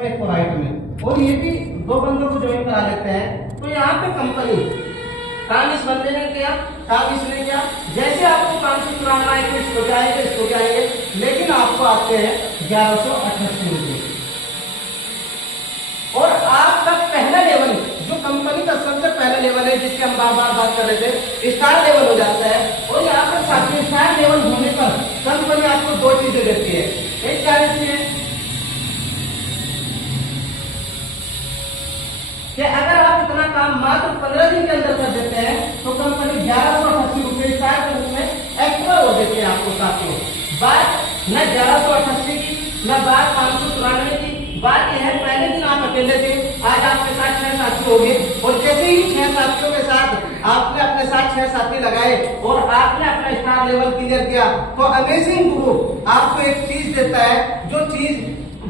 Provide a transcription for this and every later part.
Right में, और ये भी दो बंदों को ज्वाइन करा लेते हैं। तो यहाँ पे कंपनी काम इस बंदे ने किया, काम इसने किया। जैसे आपको 594 है तो इसको जाएंगे, लेकिन आपको आते हैं 1188 रुपये। और आपका पहला लेवल जो कंपनी का सबसे पहला लेवल है, जिसके हम बार बार बात कर रहे थे, स्टार लेवल हो जाता है। और यहाँ पर साथियों स्टार लेवल होने पर कंपनी आपको दो चीजें देती है। एक क्या देती है कि अगर आप इतना काम मात्र 15 दिन के अंदर कर देते हैं तो कंपनी 1188 रुपये स्टार के रूप में एक्स्ट्रा हो देते हैं आपको। साथियों बात न 1188 की, न बात 594 की, बात यह है पहले दिन आप अकेले थे, आज आपके साथ 6 साथी हो गए। और जैसे ही 6 साथियों के साथ आपने अपने साथ 6 साथी लगाए और आपने अपना स्टार लेवल क्लियर किया, तो अमेजिंग ग्रुप आपको एक चीज देता है, जो चीज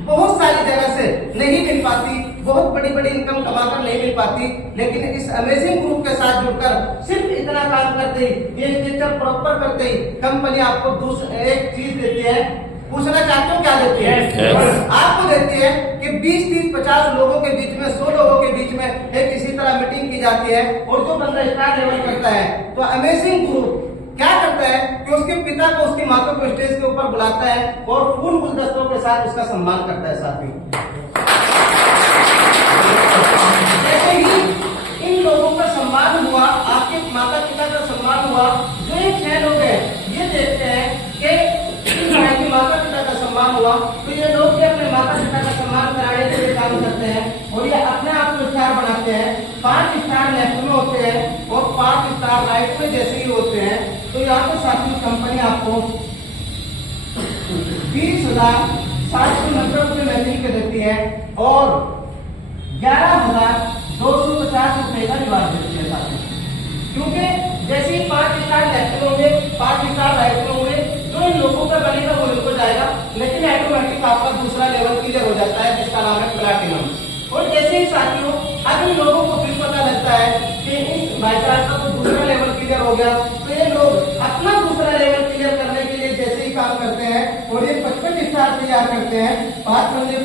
बहुत सारी जगह से नहीं मिल पाती, बहुत बड़ी बड़ी इनकम कमाकर नहीं मिल पाती, लेकिन इस अमेजिंग ग्रुप के साथ जुड़कर सिर्फ इतना काम करते ही, ये स्ट्रक्चर प्रॉपर करते ही कंपनी आपको एक चीज देती है। पूछना चाहते हो क्या देती है? आपको देती है कि 20, 30, 50 लोगों के बीच में, 100 लोगों के बीच में एक इसी तरह मीटिंग की जाती है। और जो बंदा स्टार लेवल करता है तो अमेजिंग ग्रुप क्या करता है कि उसके पिता को, उसकी माता को स्टेज के ऊपर बुलाता है और फूल गुलदस्तों के साथ उसका सम्मान करता है। साथियों जैसे ही इन लोगों का सम्मान हुआ, आपके माता पिता का सम्मान हुआ, जो ये 6 लोग हैं ये देखते हैं कि माता पिता का सम्मान हुआ, तो ये लोग भी अपने माता पिता का सम्मान कराने के लिए काम करते हैं और ये अपने आप को स्टार बनाते हैं। 5 स्टार लेफ्ट में होते हैं और 5 स्टार राइट में जैसे ही होते हैं। तो यहाँ पे साथियों कंपनी आपको 20,790 रुपये मैचिंग के देती है और 11,250 रुपये का रिवार्ड देती है साथियों। क्योंकि जैसे ही 5 स्टार लेफ्ट में होंगे, 5 स्टार राइट में होंगे, जो इन लोगों का बनेगा वो इनको जाएगा, लेकिन ऑटोमेटिक आपका दूसरा लेवल क्लियर हो जाता है, जिसका नाम है प्लैटिनम। और जैसे ही साथियों अब इन लोगों को फिर पता लगता है कि इस भाई साहब का तो दूसरा लेवल क्लियर हो गया, तो ये लोग अपना दूसरा लेवल क्लियर करने के लिए जैसे ही काम करते हैं और ये 55 स्टार तैयार करते हैं। 5 बंदे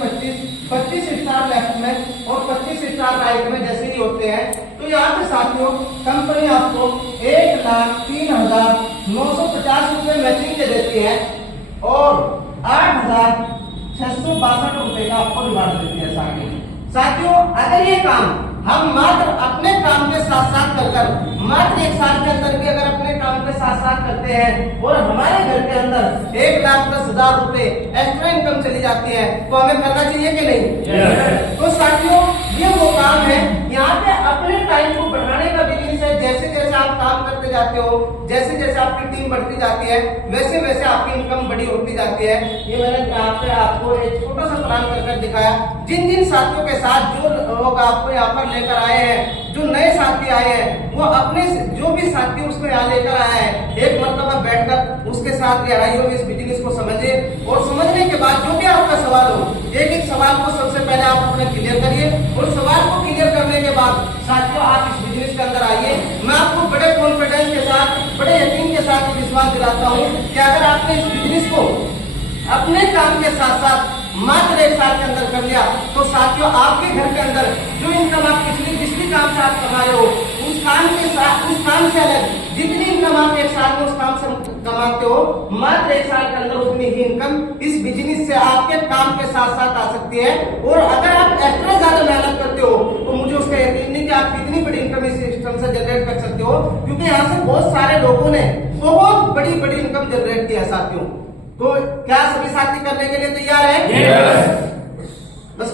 25 स्टार लेफ्ट में और 25 स्टार राइट में जैसे ही होते हैं। तो यहाँ पे साथियों कंपनी आपको 1,03,950 रुपये मैचिंग के देती है और 8,662 रुपये का आपको रिवार्ड देती है। साथियों अगर ये काम हम मात्र अपने काम के साथ साथ कर मात्र 1 साल के अंदर भी अगर अपने काम के साथ साथ करते हैं और हमारे घर के अंदर 1,10,000 रुपए एक्स्ट्रा इनकम चली जाती है, तो हमें करना चाहिए कि नहीं? तो साथियों ये वो काम है, यहाँ पे अपने टाइम को बढ़ाने का बिजनेस है। जैसे जैसे आप काम करते जाते हो, जैसे जैसे आपकी टीम बढ़ती जाती है, वैसे वैसे आपकी इनकम बड़ी होती जाती है। ये मैंने यहाँ पे आपको एक छोटा सा प्लान कर दिखाया। जिन जिन साथियों के साथ जो लोग आपको यहाँ पर लेकर आए हैं, जो नए साथी आए हैं, वो अपने जो भी साथी उसको यहाँ लेकर आया है, एक मरतबा बैठकर उसके साथ गहराइयों में इस बिजनेस को समझे और समझने के बाद जो भी आपका सवाल हो, एक एक सवाल को सबसे पहले आप अपने क्लियर करिए और सवाल को क्लियर करने के बाद साथियों आप इस बिजनेस के अंदर आइए। मैं आपको बड़े कॉन्फिडेंस के साथ, बड़े यकीन के साथ विश्वास दिलाता हूँ कि अगर आपने इस बिजनेस को अपने काम के साथ साथ मात्र 1 साल के अंदर कर लिया, तो साथियों आपके घर के अंदर जो इनकम आप जिस भी काम से आप कमा रहे हो, उस काम से अलग जितनी इनकम आप 1 साल में उस काम से कमाते हो, मात्र 1 साल के अंदर उतनी ही इनकम इस बिजनेस से आपके काम के साथ साथ आ सकती है। और अगर आप एक्स्ट्रा ज्यादा मेहनत करते हो तो मुझे उसका यकीन नहीं कि आप कितनी बड़ी इनकम इस सिस्टम से जनरेट कर सकते हो, क्योंकि यहाँ से बहुत सारे लोगों ने बहुत बड़ी बड़ी इनकम जनरेट की है। साथियों तो क्या सभी साथी करने के लिए तैयार है? बस